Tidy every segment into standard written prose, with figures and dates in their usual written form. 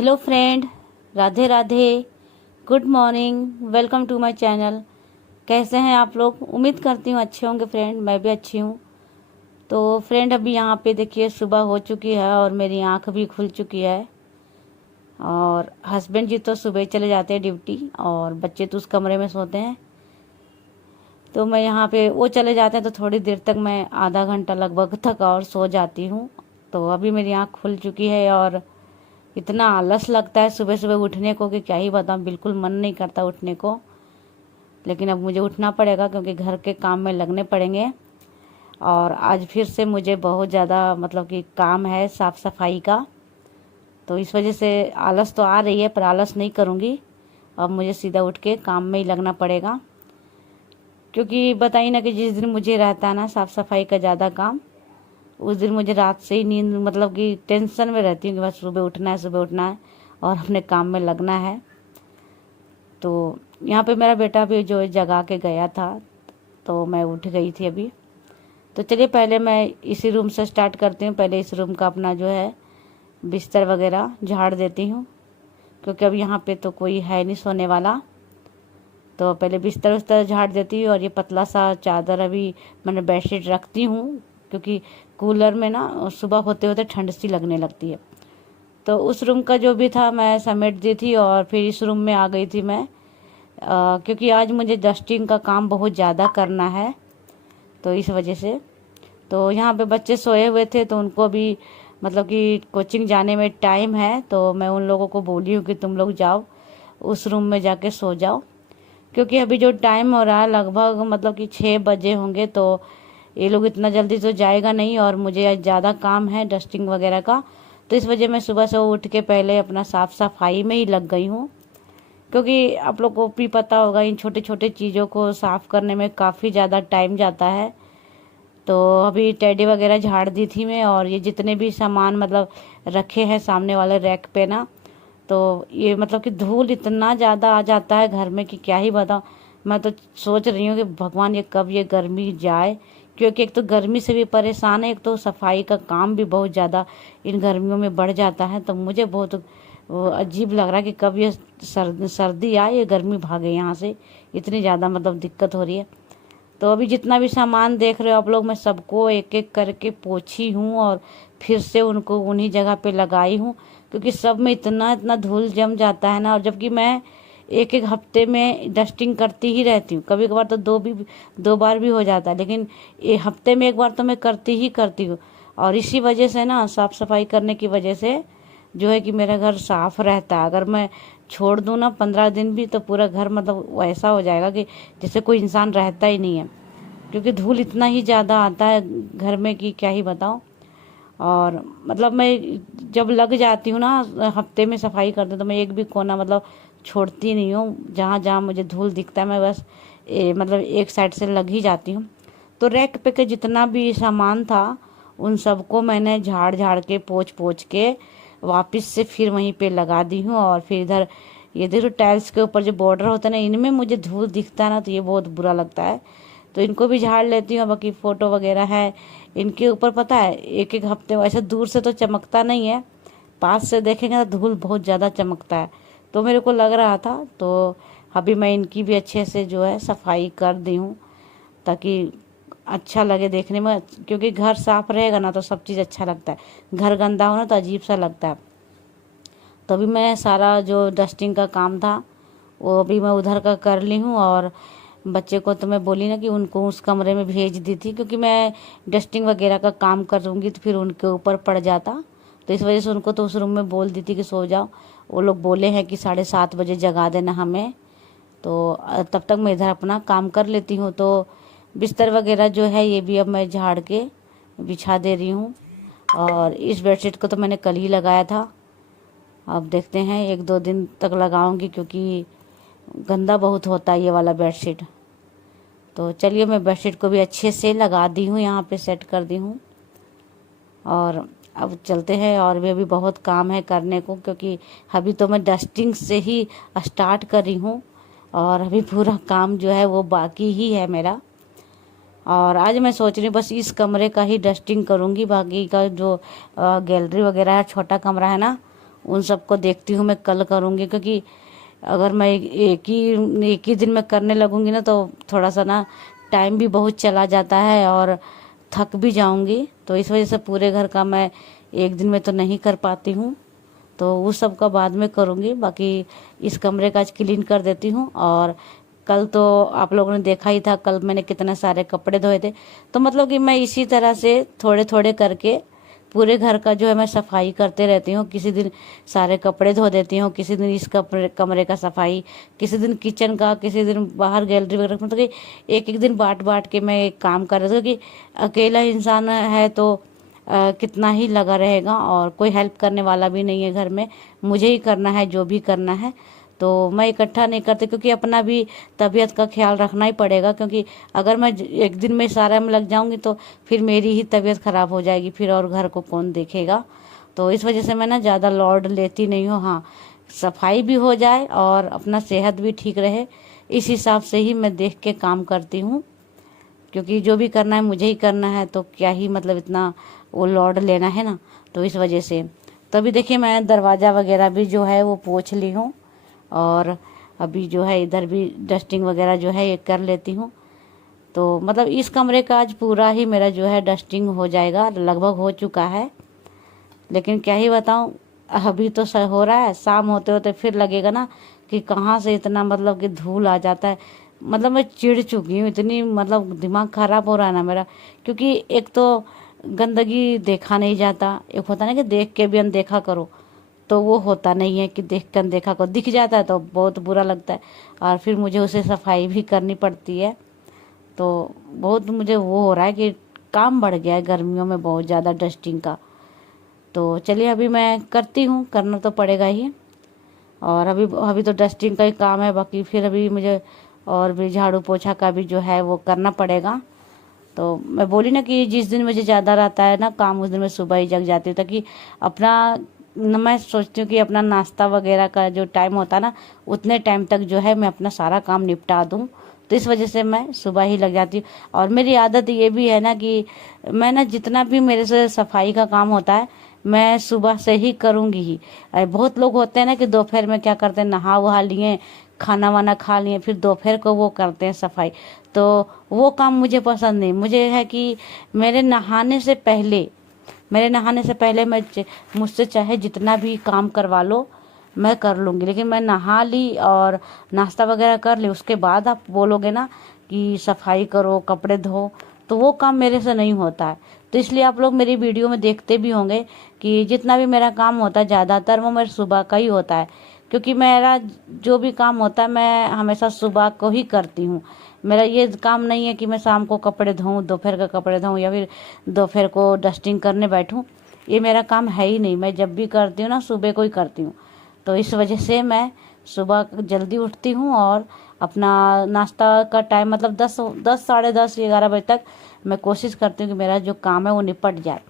Hello friend, Radhe Radhe. Good morning, welcome to my channel. कैसे हैं आप लोग? उम्मीद करती हूँ अच्छे होंगे फ्रेंड। मैं भी अच्छी हूँ। तो फ्रेंड, अभी यहाँ पे देखिए सुबह हो चुकी है और मेरी आँख भी खुल चुकी है। और हस्बैंड जी तो सुबह चले जाते हैं ड्यूटी और बच्चे तो उस कमरे में सोते हैं। तो मैं यहाँ पे, वो चले जाते हैं तो थोड़ी देर तक मैं आधा घंटा लगभग तक और सो जाती हूँ। तो अभी मेरी आँख खुल चुकी है और इतना आलस लगता है सुबह सुबह उठने को कि क्या ही बताऊं। बिल्कुल मन नहीं करता उठने को, लेकिन अब मुझे उठना पड़ेगा क्योंकि घर के काम में लगने पड़ेंगे। और आज फिर से मुझे बहुत ज़्यादा मतलब कि काम है साफ़ सफाई का। तो इस वजह से आलस तो आ रही है पर आलस नहीं करूँगी। अब मुझे सीधा उठ के काम में ही लगना पड़ेगा, क्योंकि बताइए ना कि जिस दिन मुझे रहता है ना साफ़ सफाई का ज़्यादा काम, उस दिन मुझे रात से ही नींद मतलब कि टेंशन में रहती हूँ कि बस सुबह उठना है, सुबह उठना है और अपने काम में लगना है। तो यहाँ पे मेरा बेटा भी जो जगा के गया था तो मैं उठ गई थी अभी। तो चलिए पहले मैं इसी रूम से स्टार्ट करती हूँ। पहले इस रूम का अपना जो है बिस्तर वगैरह झाड़ देती हूँ, क्योंकि अब यहाँ पे तो कोई है नहीं सोने वाला। तो पहले बिस्तर उस्तर झाड़ देती हूँ और ये पतला सा चादर अभी मैंने बेडशीट रखती हूँ, क्योंकि कूलर में ना सुबह होते होते ठंड सी लगने लगती है। तो उस रूम का जो भी था मैं समेट दी थी और फिर इस रूम में आ गई थी मैं, क्योंकि आज मुझे डस्टिंग का काम बहुत ज़्यादा करना है। तो इस वजह से तो यहाँ पे बच्चे सोए हुए थे तो उनको भी मतलब कि कोचिंग जाने में टाइम है, तो मैं उन लोगों को बोली हूँ कि तुम लोग जाओ उस रूम में जाके सो जाओ, क्योंकि अभी जो टाइम हो रहा है लगभग मतलब कि 6 बजे होंगे। तो ये लोग इतना जल्दी तो जाएगा नहीं और मुझे आज ज़्यादा काम है डस्टिंग वगैरह का। तो इस वजह मैं सुबह से उठ के पहले अपना साफ़ सफाई में ही लग गई हूँ, क्योंकि आप लोग को भी पता होगा इन छोटे छोटे चीज़ों को साफ़ करने में काफ़ी ज़्यादा टाइम जाता है। तो अभी टेडी वगैरह झाड़ दी थी मैं, और ये जितने भी सामान मतलब रखे हैं सामने वाले रैक पे ना, तो ये मतलब कि धूल इतना ज़्यादा आ जाता है घर में कि क्या ही बताऊँ। मैं तो सोच रही हूँ कि भगवान ये कब ये गर्मी जाए, क्योंकि एक तो गर्मी से भी परेशान है, एक तो सफाई का काम भी बहुत ज़्यादा इन गर्मियों में बढ़ जाता है। तो मुझे बहुत अजीब लग रहा है कि कब ये सर्दी आए, ये गर्मी भागे यहाँ से। इतनी ज़्यादा मतलब दिक्कत हो रही है। तो अभी जितना भी सामान देख रहे हो आप लोग, मैं सबको एक एक करके पोंछी हूँ और फिर से उनको उन्हीं जगह पे लगाई हूँ, क्योंकि सब में इतना इतना धूल जम जाता है ना। और जबकि मैं एक एक हफ्ते में डस्टिंग करती ही रहती हूँ, कभी कभार तो दो बार भी हो जाता है, लेकिन ये हफ्ते में एक बार तो मैं करती ही करती हूँ। और इसी वजह से ना, साफ़ सफाई करने की वजह से जो है कि मेरा घर साफ़ रहता है। अगर मैं छोड़ दूँ ना 15 दिन भी, तो पूरा घर मतलब वैसा हो जाएगा कि जैसे कोई इंसान रहता ही नहीं है, क्योंकि धूल इतना ही ज़्यादा आता है घर में कि क्या ही बताऊँ। और मतलब मैं जब लग जाती हूँ ना हफ्ते में सफाई करते, तो मैं एक भी कोना मतलब छोड़ती नहीं हूँ। जहाँ जहाँ मुझे धूल दिखता है मैं बस मतलब एक साइड से लग ही जाती हूँ। तो रैक पे के जितना भी सामान था उन सबको मैंने झाड़ झाड़ के पोंछ पोंछ के वापस से फिर वहीं पे लगा दी हूँ। और फिर इधर ये देखो टाइल्स के ऊपर जो बॉर्डर होता है ना, इनमें मुझे धूल दिखता है ना, तो ये बहुत बुरा लगता है। तो इनको भी झाड़ लेती हूँ। बाकी फ़ोटो वगैरह है इनके ऊपर, पता है एक एक हफ्ते वैसे दूर से तो चमकता नहीं है, पास से देखेंगे तो धूल बहुत ज़्यादा चमकता है। तो मेरे को लग रहा था, तो अभी मैं इनकी भी अच्छे से जो है सफाई कर दी हूँ, ताकि अच्छा लगे देखने में। क्योंकि घर साफ रहेगा ना तो सब चीज़ अच्छा लगता है, घर गंदा हो ना तो अजीब सा लगता है। तो अभी मैं सारा जो डस्टिंग का काम था वो अभी मैं उधर का कर ली हूँ। और बच्चे को तो मैं बोली ना कि उनको उस कमरे में भेज दी थी, क्योंकि मैं डस्टिंग वगैरह का काम करूँगी तो फिर उनके ऊपर पड़ जाता। तो इस वजह से उनको तो उस रूम में बोल दी थी कि सो जाओ। वो लोग बोले हैं कि 7:30 बजे जगा देना हमें। तो तब तक मैं इधर अपना काम कर लेती हूँ। तो बिस्तर वगैरह जो है ये भी अब मैं झाड़ के बिछा दे रही हूँ। और इस बेडशीट को तो मैंने कल ही लगाया था, अब देखते हैं 1-2 दिन तक लगाऊंगी, क्योंकि गंदा बहुत होता है ये वाला बेडशीट। तो चलिए मैं बेडशीट को भी अच्छे से लगा दी हूँ, यहाँ पे सेट कर दी हूँ। और अब चलते हैं, और भी अभी बहुत काम है करने को, क्योंकि अभी तो मैं डस्टिंग से ही स्टार्ट कर रही हूँ और अभी पूरा काम जो है वो बाकी ही है मेरा। और आज मैं सोच रही हूँ बस इस कमरे का ही डस्टिंग करूँगी, बाकी का जो गैलरी वगैरह है, छोटा कमरा है ना, उन सबको देखती हूँ, मैं कल करूँगी। क्योंकि अगर मैं एक ही दिन में करने लगूँगी ना तो थोड़ा सा ना टाइम भी बहुत चला जाता है और थक भी जाऊँगी। तो इस वजह से पूरे घर का मैं एक दिन में तो नहीं कर पाती हूँ, तो उस सब का बाद में करूँगी। बाकी इस कमरे का आज क्लीन कर देती हूँ। और कल तो आप लोगों ने देखा ही था, कल मैंने कितने सारे कपड़े धोए थे। तो मतलब कि मैं इसी तरह से थोड़े थोड़े करके पूरे घर का जो है मैं सफाई करते रहती हूँ। किसी दिन सारे कपड़े धो देती हूँ, किसी दिन इस कमरे का सफाई, किसी दिन किचन का, किसी दिन बाहर गैलरी वगैरह। मतलब कि एक एक दिन बांट के मैं एक काम कर रही हूँ। क्योंकि अकेला इंसान है तो कितना ही लगा रहेगा और कोई हेल्प करने वाला भी नहीं है घर में, मुझे ही करना है जो भी करना है। तो मैं इकट्ठा नहीं करती, क्योंकि अपना भी तबीयत का ख्याल रखना ही पड़ेगा। क्योंकि अगर मैं एक दिन में सारा में लग जाऊंगी तो फिर मेरी ही तबीयत ख़राब हो जाएगी, फिर और घर को कौन देखेगा। तो इस वजह से मैं ना ज़्यादा लोड लेती नहीं हूँ। हाँ, सफाई भी हो जाए और अपना सेहत भी ठीक रहे, इस हिसाब से ही मैं देख के काम करती हूँ। क्योंकि जो भी करना है मुझे ही करना है, तो क्या ही मतलब इतना वो लोड लेना है ना। तो इस वजह से तो अभी देखिए मैं दरवाज़ा वगैरह भी जो है वो पोंछ ली हूँ। और अभी जो है इधर भी डस्टिंग वगैरह जो है ये कर लेती हूँ। तो मतलब इस कमरे का आज पूरा ही मेरा जो है डस्टिंग हो जाएगा, लगभग हो चुका है। लेकिन क्या ही बताऊँ, अभी तो हो रहा है, शाम होते होते फिर लगेगा ना कि कहाँ से इतना मतलब कि धूल आ जाता है। मतलब मैं चिढ़ चुकी हूँ इतनी, मतलब दिमाग खराब हो रहा है ना मेरा। क्योंकि एक तो गंदगी देखा नहीं जाता, एक होता ना कि देख के भी अनदेखा करो, तो वो होता नहीं है कि देख कर देखा को दिख जाता है तो बहुत बुरा लगता है। और फिर मुझे उसे सफाई भी करनी पड़ती है। तो बहुत मुझे वो हो रहा है कि काम बढ़ गया है गर्मियों में बहुत ज़्यादा डस्टिंग का। तो चलिए अभी मैं करती हूँ, करना तो पड़ेगा ही। और अभी अभी तो डस्टिंग का ही काम है, बाकी फिर अभी मुझे और भी झाड़ू पोछा का भी जो है वो करना पड़ेगा। तो मैं बोली ना कि जिस दिन मुझे ज़्यादा रहता है ना काम, उस दिन मैं सुबह ही जग जाती हूँ, ताकि अपना मैं सोचती हूँ कि अपना नाश्ता वगैरह का जो टाइम होता है ना, उतने टाइम तक जो है मैं अपना सारा काम निपटा दूँ। तो इस वजह से मैं सुबह ही लग जाती हूँ। और मेरी आदत ये भी है ना कि मैं ना जितना भी मेरे से सफाई का काम होता है मैं सुबह से ही करूँगी ही। बहुत लोग होते हैं ना कि दोपहर में क्या करते हैं, नहा वहा लिए, खाना वाना खा लिए, फिर दोपहर को वो करते हैं सफाई। तो वो काम मुझे पसंद नहीं। मुझे है कि मेरे नहाने से पहले मुझसे चाहे जितना भी काम करवा लो मैं कर लूँगी। लेकिन मैं नहा ली और नाश्ता वगैरह कर ली, उसके बाद आप बोलोगे ना कि सफाई करो, कपड़े धो, तो वो काम मेरे से नहीं होता है। तो इसलिए आप लोग मेरी वीडियो में देखते भी होंगे कि जितना भी मेरा काम होता है ज़्यादातर वो मेरे सुबह का ही होता है। क्योंकि मेरा जो भी काम होता है मैं हमेशा सुबह को ही करती हूँ। मेरा ये काम नहीं है कि मैं शाम को कपड़े धोऊं, दोपहर का कपड़े धोऊं, या फिर दोपहर को डस्टिंग करने बैठूं। ये मेरा काम है ही नहीं। मैं जब भी करती हूँ ना सुबह को ही करती हूँ। तो इस वजह से मैं सुबह जल्दी उठती हूँ और अपना नाश्ता का टाइम मतलब 10 साढ़े 10 11 बजे तक मैं कोशिश करती हूँ कि मेरा जो काम है वो निपट जाए।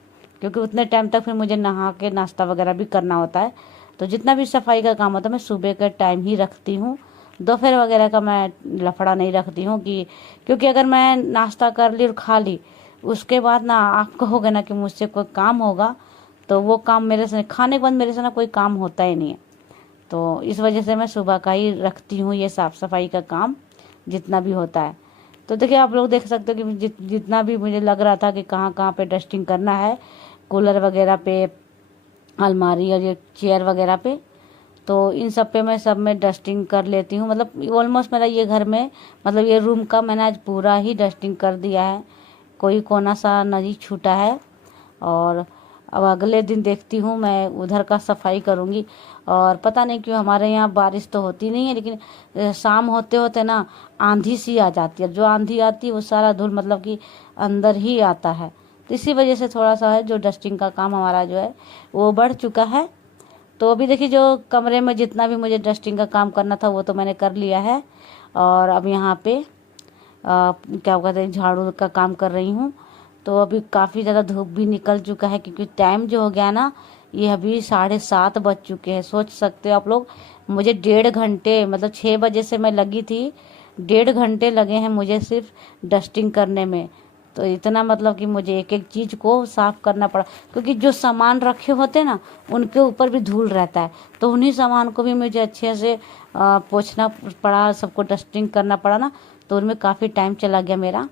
क्योंकि उतने टाइम तक फिर मुझे नहा के नाश्ता वगैरह भी करना होता है। तो जितना भी सफाई का काम होता है मैं सुबह का टाइम ही रखती हूँ, दोपहर वगैरह का मैं लफड़ा नहीं रखती हूँ। क्योंकि अगर मैं नाश्ता कर ली और खा ली, उसके बाद ना आप कहोगे ना कि मुझसे कोई काम होगा, तो वो काम मेरे से खाने के बाद मेरे से ना कोई काम होता ही नहीं है। तो इस वजह से मैं सुबह का ही रखती हूँ ये साफ़ सफाई का काम जितना भी होता है। तो देखिए आप लोग देख सकते हो कि जितना भी मुझे लग रहा था कि कहाँ कहाँ पे डस्टिंग करना है, कूलर वगैरह पे, अलमारी और ये चेयर वगैरह पे, तो इन सब पे मैं सब में डस्टिंग कर लेती हूँ। मतलब ऑलमोस्ट मेरा ये घर में मतलब ये रूम का मैंने आज पूरा ही डस्टिंग कर दिया है, कोई कोना सा नहीं छूटा है। और अब अगले दिन देखती हूँ मैं उधर का सफाई करूँगी। और पता नहीं क्यों हमारे यहाँ बारिश तो होती नहीं है, लेकिन शाम होते होते ना आंधी सी आ जाती है। जो आंधी आती है वो सारा धूल मतलब कि अंदर ही आता है। तो इसी वजह से थोड़ा सा है जो डस्टिंग का काम हमारा जो है वो बढ़ चुका है। तो अभी देखिए जो कमरे में जितना भी मुझे डस्टिंग का काम करना था वो तो मैंने कर लिया है। और अब यहाँ पे क्या कहते हैं झाड़ू का काम कर रही हूँ। तो अभी काफ़ी ज़्यादा धूप भी निकल चुका है, क्योंकि टाइम जो हो गया ना ये अभी 7:30 बज चुके हैं। सोच सकते हो आप लोग, मुझे 1.5 घंटे मतलब 6 बजे से मैं लगी थी, 1.5 घंटे लगे हैं मुझे सिर्फ डस्टिंग करने में। तो इतना मतलब कि मुझे एक एक चीज़ को साफ़ करना पड़ा, क्योंकि जो सामान रखे होते ना उनके ऊपर भी धूल रहता है, तो उन्हीं सामान को भी मुझे अच्छे से पोंछना पड़ा, सबको डस्टिंग करना पड़ा ना, तो उनमें काफ़ी टाइम चला गया मेरा।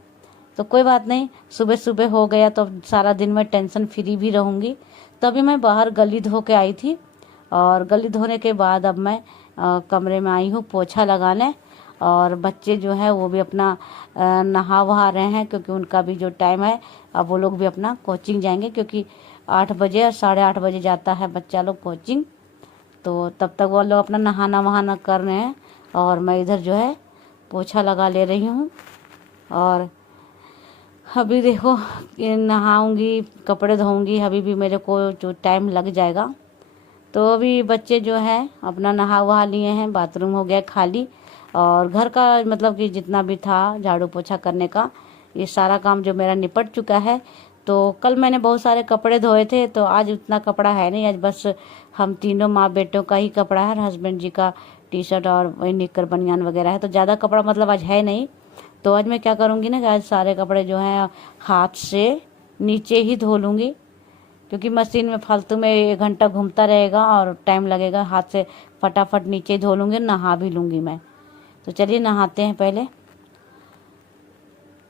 तो कोई बात नहीं, सुबह सुबह हो गया तो सारा दिन मैं टेंशन फ्री भी रहूँगी। तभी मैं बाहर गली धो के आई थी, और गली धोने के बाद अब मैं कमरे में आई हूँ पोछा लगाने। और बच्चे जो है वो भी अपना नहा वहा रहे हैं, क्योंकि उनका भी जो टाइम है अब वो लोग भी अपना कोचिंग जाएंगे, क्योंकि 8 बजे और 8:30 बजे जाता है बच्चा लोग कोचिंग। तो तब तक वो लोग अपना नहाना वहाना कर रहे हैं, और मैं इधर जो है पोछा लगा ले रही हूँ। और अभी देखो नहाऊंगी, कपड़े धोऊंगी, अभी भी मेरे को जो टाइम लग जाएगा। तो अभी बच्चे जो है अपना नहा वहा लिए हैं, बाथरूम हो गया खाली, और घर का मतलब कि जितना भी था झाड़ू पोछा करने का, ये सारा काम जो मेरा निपट चुका है। तो कल मैंने बहुत सारे कपड़े धोए थे, तो आज उतना कपड़ा है नहीं, आज बस हम तीनों माँ बेटों का ही कपड़ा है, हस्बैंड जी का टी शर्ट और वही निक्कर बनियान वगैरह है, तो ज़्यादा कपड़ा मतलब आज है नहीं। तो आज मैं क्या करूँगी ना कि आज सारे कपड़े जो हैं हाथ से नीचे ही धो लूँगी, क्योंकि मशीन में फालतू में 1 घंटा घूमता रहेगा और टाइम लगेगा। हाथ से फटाफट नीचे धो लूँगी, नहा भी लूँगी मैं। तो चलिए नहाते हैं पहले।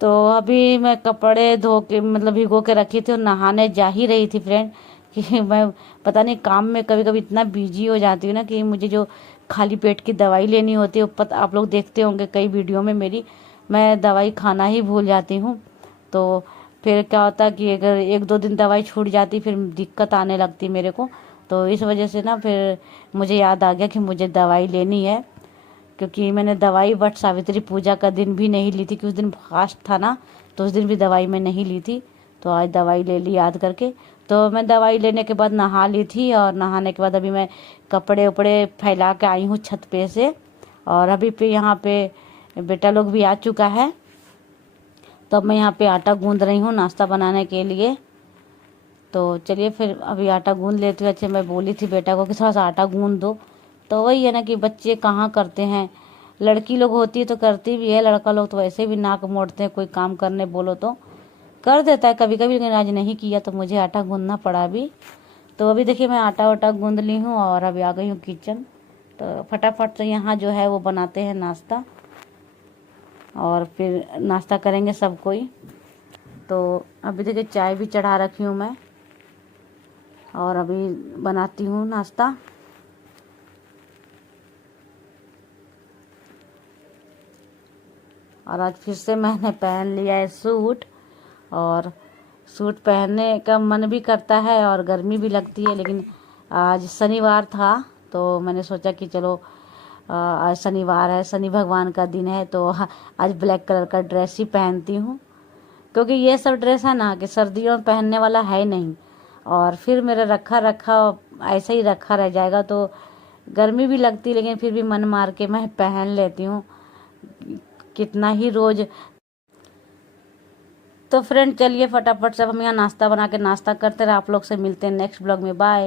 तो अभी मैं कपड़े धो के मतलब भिगो के रखी थी और नहाने जा ही रही थी फ्रेंड, कि मैं पता नहीं काम में कभी कभी इतना बिजी हो जाती हूँ ना कि मुझे जो खाली पेट की दवाई लेनी होती है, आप लोग देखते होंगे कई वीडियो में मेरी, मैं दवाई खाना ही भूल जाती हूँ। तो फिर क्या होता कि अगर 1-2 दिन दवाई छूट जाती फिर दिक्कत आने लगती मेरे को। तो इस वजह से ना फिर मुझे याद आ गया कि मुझे दवाई लेनी है, क्योंकि मैंने दवाई वट सावित्री पूजा का दिन भी नहीं ली थी, कि उस दिन फास्ट था ना, तो उस दिन भी दवाई मैं नहीं ली थी। तो आज दवाई ले ली याद करके। तो मैं दवाई लेने के बाद नहा ली थी, और नहाने के बाद अभी मैं कपड़े उपड़े फैला के आई हूँ छत पे से। और अभी पे यहाँ पे बेटा लोग भी आ चुका है, तो अब मैं यहाँ पे आटा गूंद रही हूँ नाश्ता बनाने के लिए। तो चलिए फिर अभी आटा गूंद लेती हूँ। अच्छे मैं बोली थी बेटा को कि थोड़ा सा आटा गूंद दो, तो वही है ना कि बच्चे कहाँ करते हैं, लड़की लोग होती है तो करती भी है, लड़का लोग तो वैसे भी नाक मोड़ते हैं, कोई काम करने बोलो तो कर देता है कभी कभी, लेकिन आज नहीं किया तो मुझे आटा गूंदना पड़ा अभी। तो अभी देखिए मैं आटा वाटा गूंद ली हूँ और अभी आ गई हूँ किचन। तो फटाफट से यहाँ जो है वो बनाते हैं नाश्ता, और फिर नाश्ता करेंगे सब कोई। तो अभी देखिए चाय भी चढ़ा रखी हूँ मैं, और अभी बनाती हूँ नाश्ता। और आज फिर से मैंने पहन लिया है सूट, और सूट पहनने का मन भी करता है और गर्मी भी लगती है, लेकिन आज शनिवार था तो मैंने सोचा कि चलो आज शनिवार है, शनि भगवान का दिन है, तो आज ब्लैक कलर का ड्रेस ही पहनती हूँ, क्योंकि ये सब ड्रेस है ना कि सर्दियों में पहनने वाला है नहीं, और फिर मेरा रखा रखा ऐसे ही रखा रह जाएगा, तो गर्मी भी लगती, लेकिन फिर भी मन मार के मैं पहन लेती हूँ, कितना ही रोज। तो फ्रेंड चलिए फटाफट से हम यहाँ नाश्ता बना के नाश्ता करते रहे, आप लोग से मिलते हैं नेक्स्ट ब्लॉग में, बाय।